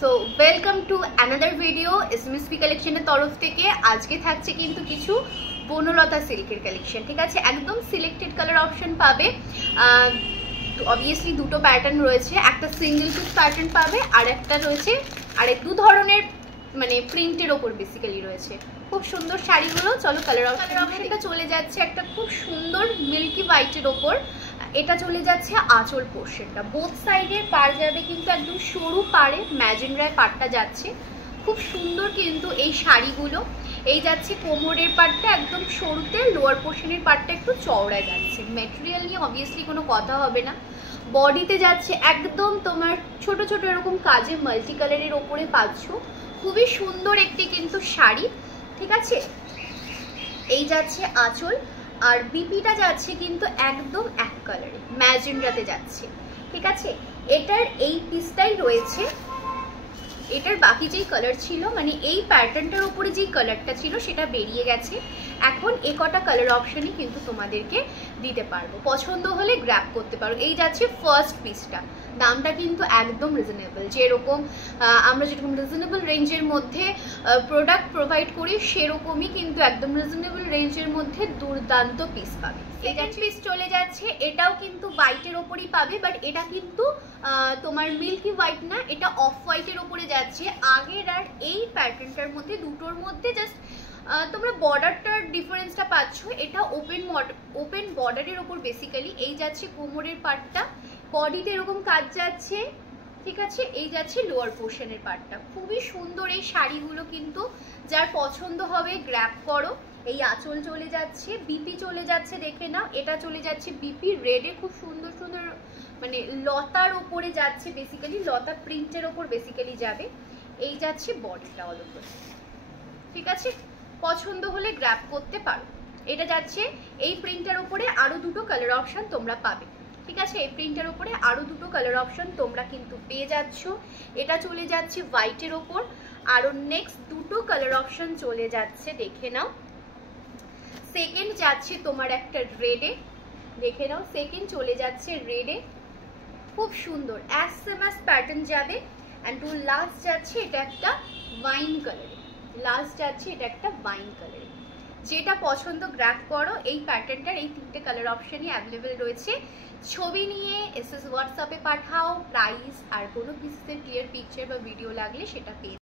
So welcome to another video SMSP কালেকশনের তরফ থেকে। আজকে থাকছে কিন্তু কিছু বনলতা সিল্কের কালেকশন, ঠিক আছে। একদম সিলেক্টেড কালার অপশন পাবে। অবভিয়াসলি দুটো প্যাটার্ন রয়েছে, একটা সিঙ্গেল পিস প্যাটার্ন পাবে আর একটা রয়েছে দু ধরনের মানে প্রিন্টের ওপর বেসিক্যালি রয়েছে। খুব সুন্দর শাড়িগুলো। চলো কালার অপশনটা চলে যাচ্ছে একটা খুব সুন্দর মিল্কি হোয়াইটের ওপর। এটা চলে যাচ্ছে আঁচল পোর্শনটা, বোথ সাইডের পার যাবে কিন্তু একদম সরু পাড়ে ম্যাজেন্ডায় পাড়টা যাচ্ছে। খুব সুন্দর কিন্তু এই শাড়িগুলো। এই যাচ্ছে কোমরের পাড়টা একদম সরুতে, লোয়ার পোর্শনের পাড়টা একটু চওড়ায় যাচ্ছে। ম্যাটেরিয়াল নিয়ে অবভিয়াসলি কোনো কথা হবে না। বডিতে যাচ্ছে একদম তোমার ছোট ছোট এরকম কাজে মাল্টি কালারের ওপরে পাচ্ছ। খুবই সুন্দর একটি কিন্তু শাড়ি, ঠিক আছে। এই যাচ্ছে আঁচল, আর বিপিটা যাচ্ছে কিন্তু একদম এক কালারে ম্যাজেন্ডাতে যাচ্ছে, ঠিক আছে। এটার এই পিসটাই রয়েছে, এটার বাকি যেই কালার ছিল মানে এই প্যাটার্নটার উপরে যেই কালারটা ছিল সেটা বেরিয়ে গেছে। এখন এ কটা কালার অপশনই কিন্তু তোমাদেরকে দিতে পারবো, পছন্দ হলে গ্র্যাব করতে পারো। এই যাচ্ছে ফার্স্ট পিসটা, দামটা কিন্তু একদম রিজনেবল। যেরকম আমরা যেরকম রিজনেবল রেঞ্জের মধ্যে প্রোডাক্ট প্রোভাইড করি, সেরকমই কিন্তু একদম রিজনেবল রেঞ্জের মধ্যে দুর্দান্ত পিস পাবে। সেকেন্ড পিস চলে যাচ্ছে, এটাও কিন্তু হোয়াইটের ওপরই পাবে, বাট এটা কিন্তু তোমার মিল্কি হোয়াইট না, এটা অফ হোয়াইটের ওপরে যাচ্ছে। আগের আর এই প্যাটার্নটার মধ্যে দুটোর মধ্যে জাস্ট তোমরা বর্ডারটার ডিফারেন্সটা পাচ্ছ। এটা ওপেন বর্ডারের ওপর বেসিক্যালি। এই যাচ্ছে কোমরের পার্টটা, বডিতে এরকম কাজ যাচ্ছে, ঠিক আছে। এই যাচ্ছে লোয়ার পোর্শনের পার্টটা। খুবই সুন্দর এই শাড়িগুলো কিন্তু, যার পছন্দ হবে গ্র্যাব করো। এই আঁচল চলে যাচ্ছে, বিপি চলে যাচ্ছে, দেখে নাও। এটা চলে যাচ্ছে বিপি রেডে, খুব সুন্দর সুন্দর মানে লতার ওপরে যাচ্ছে বেসিক্যালি, লতা প্রিন্টের ওপর বেসিক্যালি যাবে। এই যাচ্ছে বডিটা অল ওভার, ঠিক আছে। পছন্দ হলে গ্র্যাব করতে পারো। এটা যাচ্ছে এই প্রিন্টের ওপরে আরো দুটো কালার অপশন তোমরা পাবে, ঠিক আছে। এই প্রিন্টের ওপরে আরো দুটো কালার অপশন তোমরা কিন্তু পেয়ে যাচ্ছ। এটা চলে যাচ্ছে হোয়াইটের ওপর, আরো নেক্সট দুটো কালার অপশন চলে যাচ্ছে, দেখে নাও। সেকেন্ড যাচ্ছে তোমার একটা রেডে, দেখে নাও। সেকেন্ড চলে যাচ্ছে রেডে, খুব সুন্দর এসএমএস প্যাটার্ন যাবে। অ্যান্ড টু লাস্ট যাচ্ছে এটা একটা ওয়াইন কালারে, লাস্ট যাচ্ছে এটা একটা ওয়াইন কালারে। যেটা পছন্দ গ্র্যাব করো। এই প্যাটার্নটার এই তিনটে কালার অপশনই অ্যাভেলেবেল রয়েছে। ছবি নিয়ে এসএস হোয়াটসঅ্যাপে পাঠাও, প্রাইস আর কোনো পিসের ক্লিয়ার পিকচার বা ভিডিও লাগলে সেটা পেয়ে